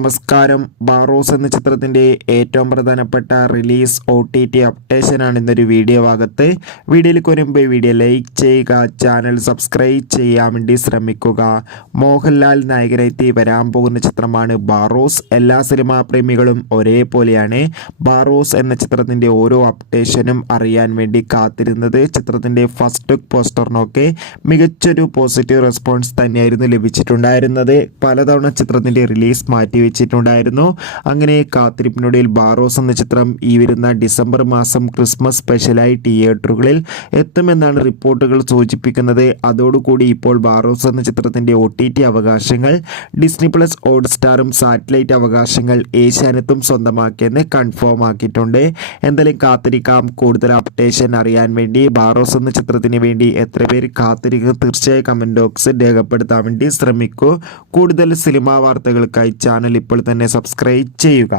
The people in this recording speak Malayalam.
നമസ്കാരം. ബാറോസ് എന്ന ചിത്രത്തിൻ്റെ ഏറ്റവും പ്രധാനപ്പെട്ട റിലീസ് OTT അപ്ഡേഷനാണ് ഇന്നൊരു വീഡിയോ ഭാഗത്ത്. വീഡിയോയിലേക്ക് വരുമ്പോൾ വീഡിയോ ലൈക്ക് ചെയ്യുക, ചാനൽ സബ്സ്ക്രൈബ് ചെയ്യാൻ വേണ്ടി ശ്രമിക്കുക. മോഹൻലാൽ നായകനെത്തി വരാൻ പോകുന്ന ചിത്രമാണ് ബാറോസ്. എല്ലാ സിനിമാ പ്രേമികളും ഒരേപോലെയാണ് ബാറോസ് എന്ന ചിത്രത്തിൻ്റെ ഓരോ അപ്ഡേഷനും അറിയാൻ വേണ്ടി കാത്തിരുന്നത്. ചിത്രത്തിൻ്റെ ഫസ്റ്റ് ലുക്ക് പോസ്റ്ററിനൊക്കെ മികച്ചൊരു പോസിറ്റീവ് റെസ്പോൺസ് തന്നെയായിരുന്നു ലഭിച്ചിട്ടുണ്ടായിരുന്നത്. പലതവണ ചിത്രത്തിൻ്റെ റിലീസ് മാറ്റി വെച്ചിട്ടുണ്ടായിരുന്നു. അങ്ങനെ കാത്തിരിപ്പിനൊടുവിൽ ബാറോസ് എന്ന ചിത്രം ഈ വരുന്ന ഡിസംബർ മാസം ക്രിസ്മസ് സ്പെഷ്യലായി തിയേറ്ററുകളിൽ എത്തുമെന്നാണ് റിപ്പോർട്ടുകൾ സൂചിപ്പിക്കുന്നത്. അതോടുകൂടി ഇപ്പോൾ ബാറോസ് എന്ന ചിത്രത്തിൻ്റെ OTT അവകാശങ്ങൾ ഡിസ്നി പ്ലസ്, ഹോട്ട്സ്റ്റാറും സാറ്റലൈറ്റ് അവകാശങ്ങൾ ഏഷ്യാനെറ്റും സ്വന്തമാക്കിയെന്ന് കൺഫേം ആക്കിയിട്ടുണ്ട്. എന്തായാലും കാത്തിരിക്കാം. കൂടുതൽ അപ്ഡേഷൻ അറിയാൻ വേണ്ടി ബാറോസ് എന്ന ചിത്രത്തിന് വേണ്ടി എത്ര പേര് കാത്തിരിക്കും തീർച്ചയായും കമൻറ്റ് ബോക്സിൽ രേഖപ്പെടുത്താൻ വേണ്ടി ശ്രമിക്കൂ. കൂടുതൽ സിനിമാ വാർത്തകൾക്കായി ചാനൽ ഇപ്പോൾ തന്നെ സബ്സ്ക്രൈബ് ചെയ്യുക.